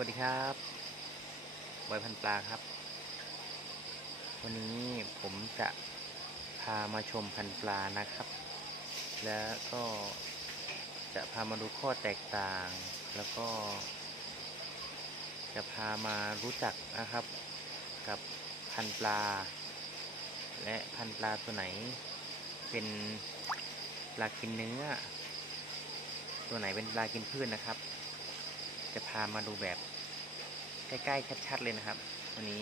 วัสดีครับบอยพันปลาครับ วันนี้ผมจะพามาชมพันปลานะครับ แล้วก็จะพามาดูข้อแตกต่าง แล้วก็ จะพามารู้จักนะครับ กับพันปลา และพันปลาตัวไหน เป็นปลากินเนื้อ ตัวไหนเป็นปลากินพืชนะครับจะพามาดูแบบ ใกล้ๆชัดๆเลยนะครับ วันนี้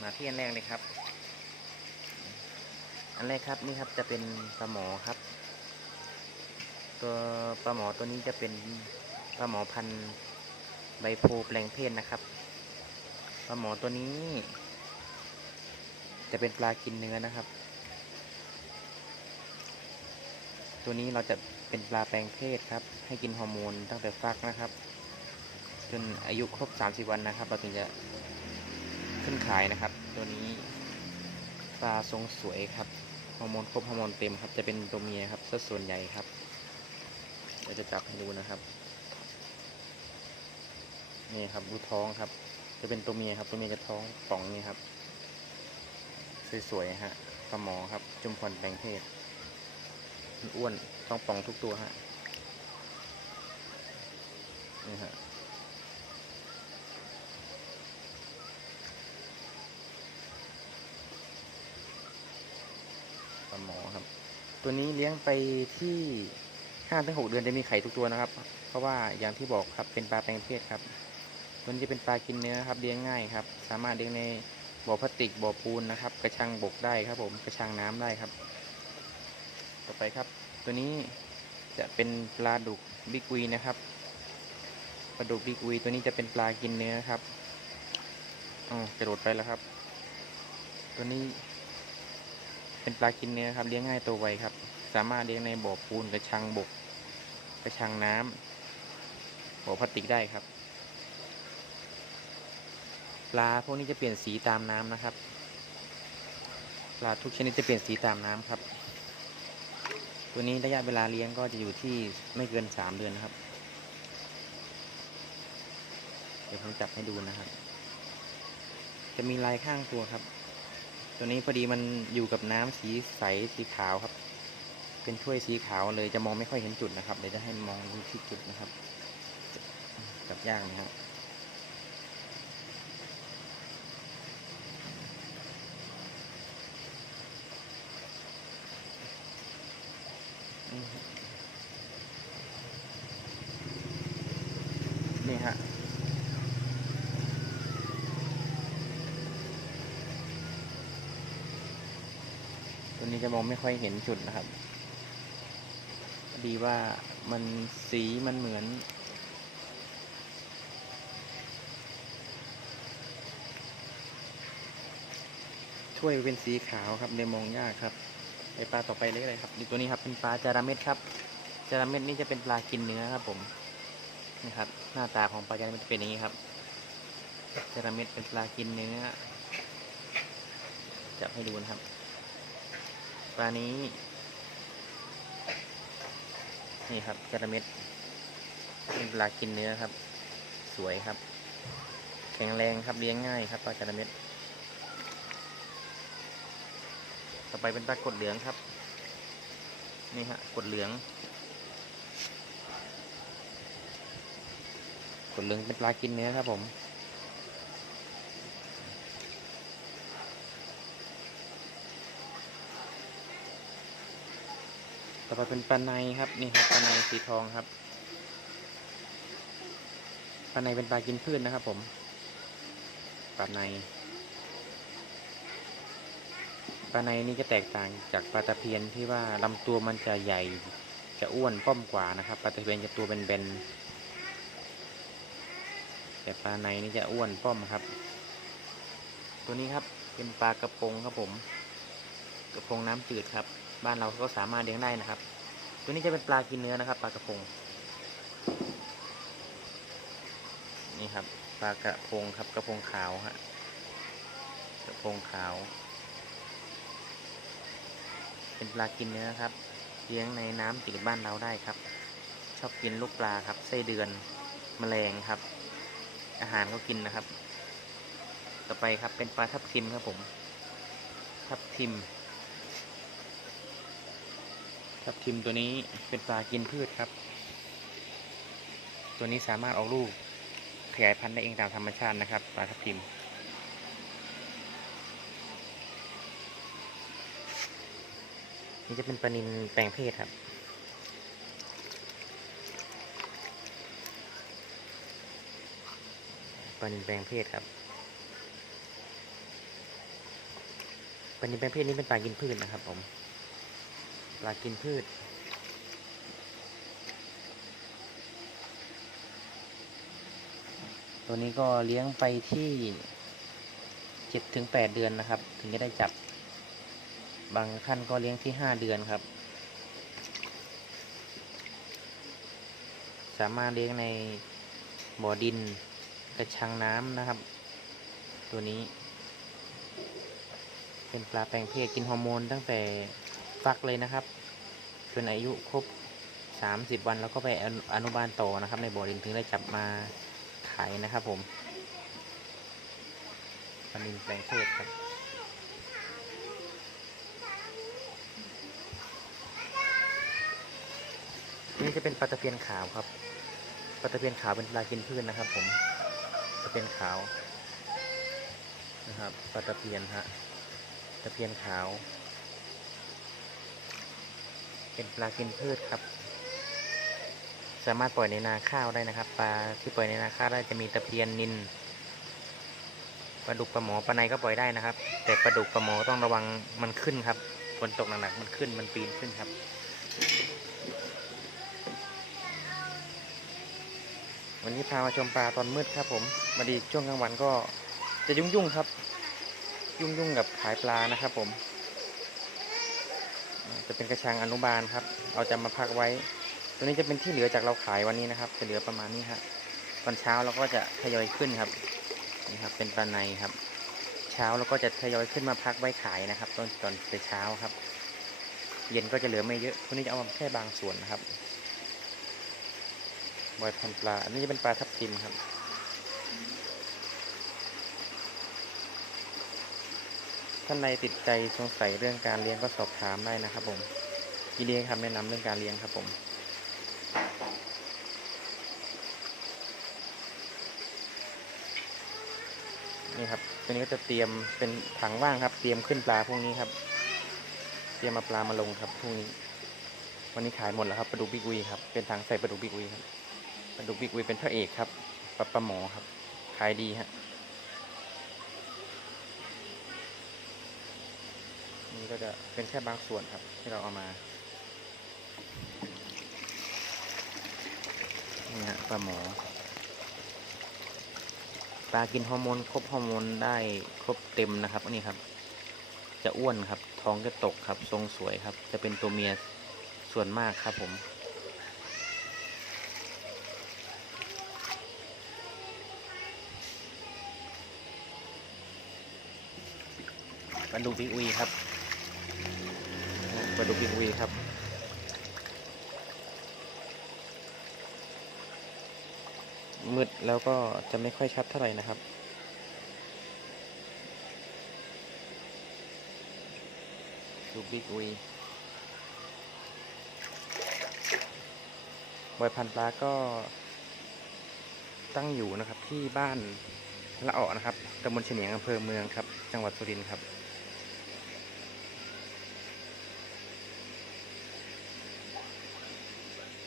มาที่อันแรกเลยครับ อันแรกครับนี่ครับจะเป็นปลาหมอครับ ตัวปลาหมอตัวนี้จะเป็นปลาหมอพันธุ์ใบโพแปลงเพศนะครับปลาหมอตัวนี้ จะเป็นปลากินเนื้อนะครับ ตัวนี้เราจะ เป็นปลาแปลงเพศครับ ให้กินฮอร์โมนตั้งแต่ฟักนะครับ จนอายุครบ 30 วันนะครับ เราถึงจะขึ้นขายนะครับ ตัวนี้ปลาทรงสวยครับฮอร์โมนครบฮอร์โมนเต็มครับ จะเป็นตัวเมียครับสัดส่วนใหญ่ครับเดี๋ยวจะจับให้ดูนะครับ นี่ครับดูท้องครับ จะเป็นตัวเมียครับ ตัวเมียจะท้องป่องนี่ครับ สวยๆฮะปลาหมอครับ จุมพรแปลงเพศ อ้วนต้องป่องทุกตัวฮะนี่ฮะปลาหมอครับ ตัวนี้เลี้ยงไปที่ห้าถึงหกเดือนจะมีไข่ทุกตัวนะครับ เพราะว่าอย่างที่บอกครับเป็นปลาแปลงเพศครับตัวนี้จะเป็นปลากินเนื้อครับเลี้ยงง่ายครับ สามารถเลี้ยงในบ่อพลาสติกบ่อปูนนะครับ กระชังบกได้ครับผมกระชังน้ำได้ครับ ต่อไปครับ ตัวนี้จะเป็นปลาดุกบิ๊กวีนะครับปลาดุกบิ๊กวีตัวนี้จะเป็นปลากินเนื้อครับอ๋อกระโดดไปแล้วครับ ตัวนี้ เป็นปลากินเนื้อครับเลี้ยงง่ายตัวไวครับ สามารถเลี้ยงในบ่อปูนกระชังบก กระชังน้ำบ่อพลาสติกได้ครับ ปลาพวกนี้จะเปลี่ยนสีตามน้ำนะครับ ปลาทุกชนิดจะเปลี่ยนสีตามน้ำครับ ตัวนี้ระยะเวลาเลี้ยงก็จะอยู่ที่ไม่เกินสามเดือนนะครับ เดี๋ยวผมจับให้ดูนะครับ จะมีลายข้างตัวครับ ตัวนี้พอดีมันอยู่กับน้ำสีใสสีขาวครับ เป็นถ้วยสีขาวเลยจะมองไม่ค่อยเห็นจุดนะครับเดี๋ยวจะให้มองดูที่จุดนะครับ จับยากนะครับ อืมนี่ฮะ ตัว นี้จะมองไม่ค่อยเห็นจุดนะครับ ดีว่ามันสีมันเหมือนถ้วยเป็นสีขาวครับเลยมองยากครับไปปลาต่อไปเลยก็ได้ครับตัวนี้ครับเป็นปลาจาระเม็ดครับ จาระเม็ดนี่จะเป็นปลากินเนื้อครับผมนี่ครับ หน้าตาของปลาจาระเม็ดเป็นอย่างนี้ครับ จาระเม็ดเป็นปลากินเนื้อจับให้ดูนะครับ ปลานี้ นี่ครับจระเม็ดเป็นปลากินเนื้อครับ สวยครับ แข็งแรงครับเลี้ยงง่ายครับปลาจระเม็ด ต่อไปเป็นปลากดเหลืองครับ นี่ฮะกดเหลืองกดเหลืองเป็นปลากินเนื้อครับผม ต่อไปเป็นปลาในครับนี่ครับปลาในสีทองครับปลาในเป็นปลากินพืชนะครับ ผมปลาในปลาในนี่จะแตกต่างจากปลาตะเพียนที่ว่าลำตัวมันจะใหญ่จะอ้วนป้อมกว่านะครับปลาตะเพียนจะตัวเป็นเบนๆแต่ปลาในนี่จะอ้วนป้อมครับ ตัวนี้ครับเป็นปลากระพงครับผม กระพงน้ำจืดครับ บ้านเราก็สามารถเลี้ยงได้นะครับ ตัวนี้จะเป็นปลากินเนื้อนะครับ ปลากระพง นี่ครับ ปลากระพงครับ กระพงขาวฮะ กระพงขาว เป็นปลากินเนื้อครับ เลี้ยงในน้ำจืดบ้านเราได้ครับ ชอบกินลูกปลาครับ ไส้เดือน แมลงครับ อาหารก็กินนะครับ ต่อไปครับเป็นปลาทับทิมครับผม ทับทิม ทับทิมตัวนี้เป็นปลากินพืชครับ ตัวนี้สามารถออกลูกขยายพันธุ์ได้เองตามธรรมชาตินะครับปลาทับทิม นี่จะเป็นปลานินแปลงเพศครับปลานินแปลงเพศครับปลานินแปลงเพศนี้เป็นปลากินพืชนะครับผม ปลากินพืช ตัวนี้ก็เลี้ยงไปที่เจ็ดถึงแปดเดือนนะครับ ถึงจะได้จับ บางท่านก็เลี้ยงที่ห้าเดือนครับ สามารถเลี้ยงในบ่อดินกระชังน้ำนะครับ ตัวนี้ เป็นปลาแปลงเพศกินฮอร์โมนตั้งแต่ ฟักเลยนะครับจนอายุครบ 30 วันแล้วก็ไปอนุบาลต่อนะครับ ในบ่อดินถึงได้จับมาขายนะครับผมปลานินแปลงเพศครับนี่จะเป็นปลาตะเพียนขาวครับปลาตะเพียนขาวเป็นปลากินพืชนะครับ ผมตะเพียนขาวนะครับปลาตะเพียนฮะตะเพียนขาว เป็นปลากินพืชครับ สามารถปล่อยในนาข้าวได้นะครับ ปลาที่ปล่อยในนาข้าวได้จะมีตะเพียนนินปลาดุกปลาหมอปลาในก็ปล่อยได้นะครับ แต่ปลาดุกปลาหมอต้องระวังมันขึ้นครับฝนตกหนักๆมันขึ้นมันปีนขึ้นครับวันนี้พามาชมปลาตอนมืดครับผมมาดีช่วงกลางวันก็จะยุ่งๆครับ ยุ่งๆกับขายปลานะครับผม จะเป็นกระชังอนุบาลครับ เอาจะมาพักไว้ ตัวนี้จะเป็นที่เหลือจากเราขายวันนี้นะครับ จะเหลือประมาณนี้ครับตอนเช้าเราก็จะทยอยขึ้นครับนี่ครับ เป็นปลาในครับ เช้าเราก็จะทยอยขึ้นมาพักไว้ขายนะครับ ตอนตอนเช้าครับ เย็นก็จะเหลือไม่เยอะตัวนี้จะเอามาแค่บางส่วนนะครับบอยพันปลา อันนี้จะเป็นปลาทับทิมครับ ท่านใดติดใจสงสัยเรื่องการเลี้ยงก็สอบถามได้นะครับผมยินดีให้คำแนะนำเรื่องการเลี้ยงครับผมนี่ครับตัวนี้ก็จะเตรียมเป็นถังว่างครับ เตรียมขึ้นปลาพวกนี้ครับ เตรียมมาปลามาลงครับพรุ่งนี้ วันนี้ขายหมดแล้วครับปลาดุกบิ๊กอุยครับ เป็นถังใส่ปลาดุกบิ๊กอุยครับปลาดุกบิ๊กอุยเป็นพระเอกครับปลาปลาหมอครับ ขายดีฮะ นี่ก็จะเป็นแค่บางส่วนครับ ที่เราเอามานี่ฮะปลาหมอปลากินฮอร์โมนครบฮอร์โมนได้ครบเต็มนะครับอันนี้ครับ จะอ้วนครับ ท้องจะตกครับ ทรงสวยครับ จะเป็นตัวเมียส่วนมากครับผมปลาดุกบิ๊กอุยครับ ปลาดุกบิ๊กอุยครับ มืดแล้วก็จะไม่ค่อยชัดเท่าไหร่นะครับ ดูบิ๊กอุยบอยพันปลาก็ตั้งอยู่นะครับที่บ้านละเอนะครับตำบลเฉียงอำเภอเมืองครับ จังหวัดสุรินทร์ครับ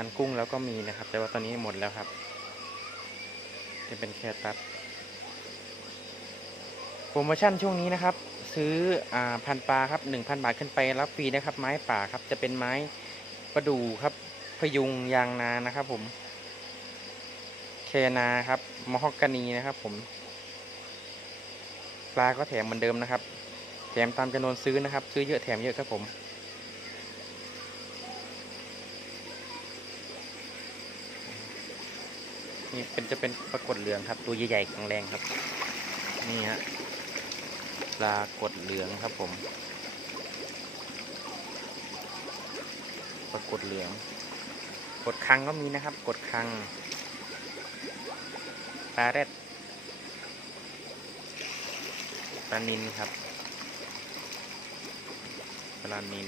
พันกุ้งแล้วก็มีนะครับ แต่ว่าตอนนี้หมดแล้วครับ จะเป็นแคตัดโปรโมชั่นช่วงนี้นะครับ ซื้ออพันปลาครับหนึ่งพันบาทขึ้นไปรับฟรีนะครับ ไม้ป่าครับจะเป็นไม้ประดู่ครับ พยุงยางนานะครับ ผมเคนาครับมอฮอกกานีนะครับ ผม ปลาก็แถมเหมือนเดิมนะครับ แถมตามจำนวนซื้อนะครับ ซื้อเยอะแถมเยอะครับผม นี่เป็นจะเป็นปลากดเหลืองครับ ตัวใหญ่ๆแข็งแรงครับ นี่ฮะปลากดเหลืองครับผม ปรากฏเหลือง กดคังก็มีนะครับ กดคังปลาแรดปลานินครับปลานิน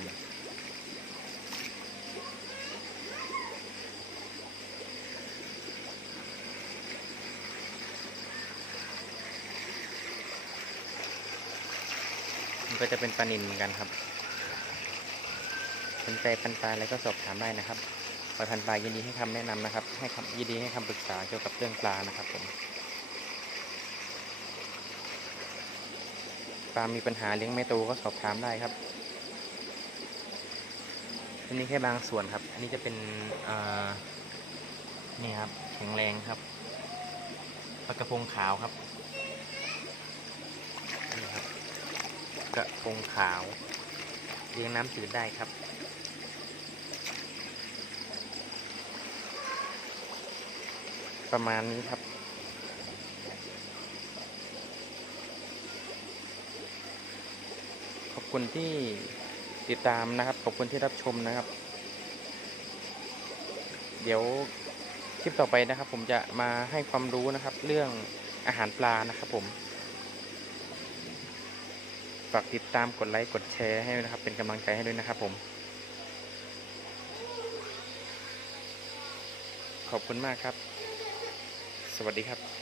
ก็จะเป็นปลานินเหมือนกันครับสนใจพันปลาอะไรก็สอบถามได้นะครับปลาพันปลายินดีให้คำแนะนำนะครับ ให้คำยินดีให้คำปรึกษาเกี่ยวกับเรื่องปลานะครับผมปลามีปัญหาเลี้ยงไม่โตก็สอบถามได้ครับอันนี้แค่บางส่วนครับ อันนี้จะเป็นนี่ครับแข็งแรงครับปลากระพงขาวครับนี่ครับ กระพงขาวเลี้ยงน้ำจืดได้ครับ ประมาณนี้ครับ ขอบคุณที่ติดตามนะครับ ขอบคุณที่รับชมนะครับ เดี๋ยวคลิปต่อไปนะครับ ผมจะมาให้ความรู้นะครับ เรื่องอาหารปลานะครับผม ฝากติดตามกดไลค์กดแชร์ให้นะครับ เป็นกำลังใจให้ด้วยนะครับผม ขอบคุณมากครับ สวัสดีครับ